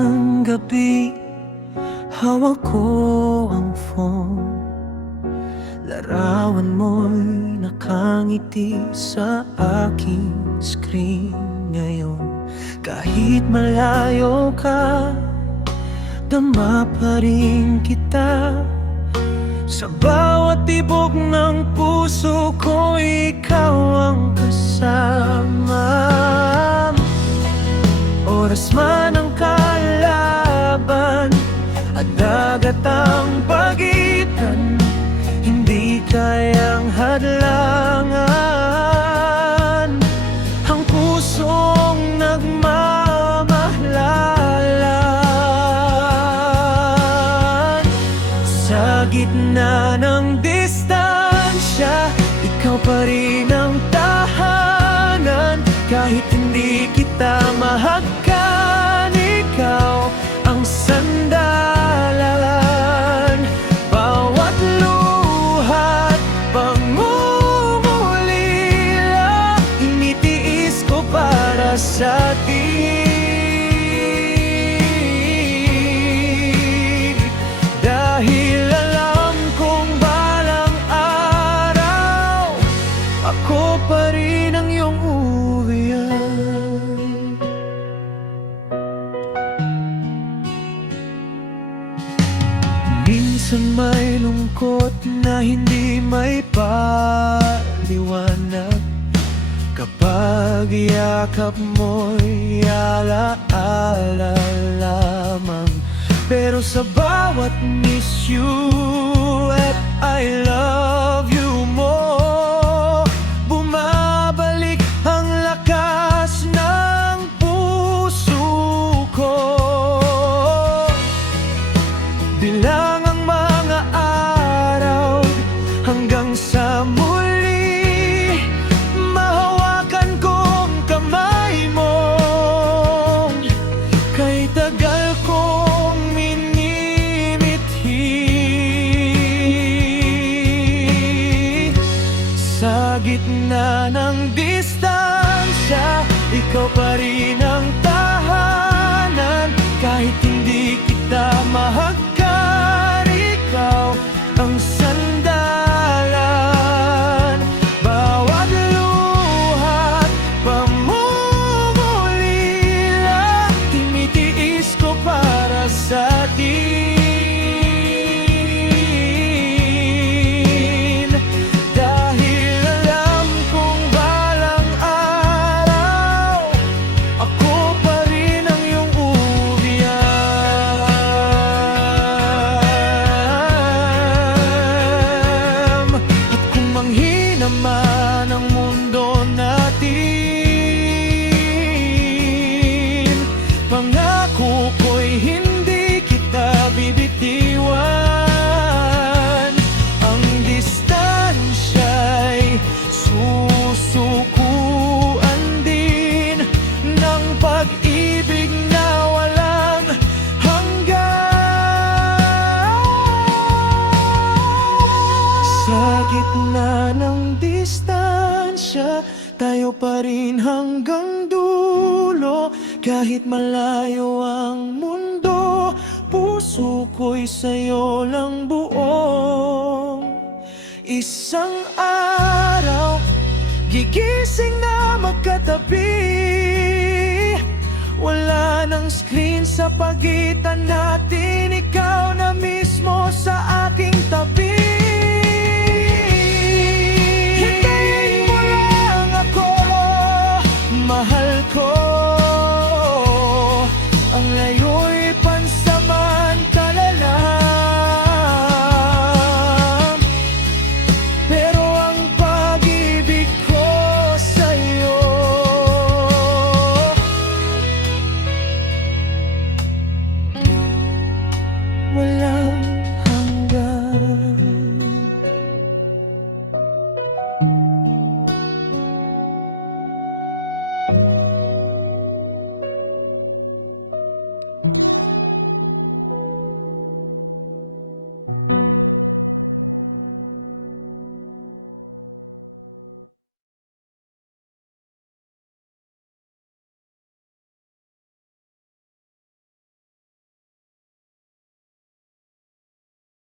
ng gabi, hawak ko ang phone. Larawan mo'y nakangiti sa aking screen ngayon. Kahit malayo ka, dama pa rin kita. Sa bawat tibok ng puso ko, ikaw ang kasama. Oras man ang kalaban at dagat ang pagitan, hindi kayang hadlangan ang pusong nagmamahalan. Sa gitna ng distansya, ikaw pa rin ang tahanan. Kahit hindi kita mahagkan, ikaw ang sandalan. Bawat luhat, pangungulila, initiis ko para sa atin. Dahil alam kong balang araw, ako pa rin ang iyong uwian. Minsan may lungkot na hindi may paliwanag, kapag yakap mo'y alaala lamang. Pero sa bawat miss you at I love you mo, bumabalik ang lakas ng puso ko. Bilang ang mga araw hanggang sa muli, mahawakan kong kamay mo. Kay tagal kong minimithi. Sa gitna ng distansya, ikaw pa rin ang tahanan. Kahit hindi kita mahagkan, ikaw ang sandalan. Bawat luhat, pamumulila, tinitiis ko para sa atin. Dahil alam kong balang araw, ako pa rin ang iyong uwiam. At kung manghina man ang mundo natin, pangako ko'y hindi kita bibitiwan. Ang distansya'y susukuan din ng pag-ibig na walang hanggan. Sa gitna ng distansya, tayo pa rin hanggang dulo. Kahit malayo ang mundo, puso ko'y sa'yo lang buo. Isang araw, gigising na magkatabi. Wala nang screen sa pagitan natin.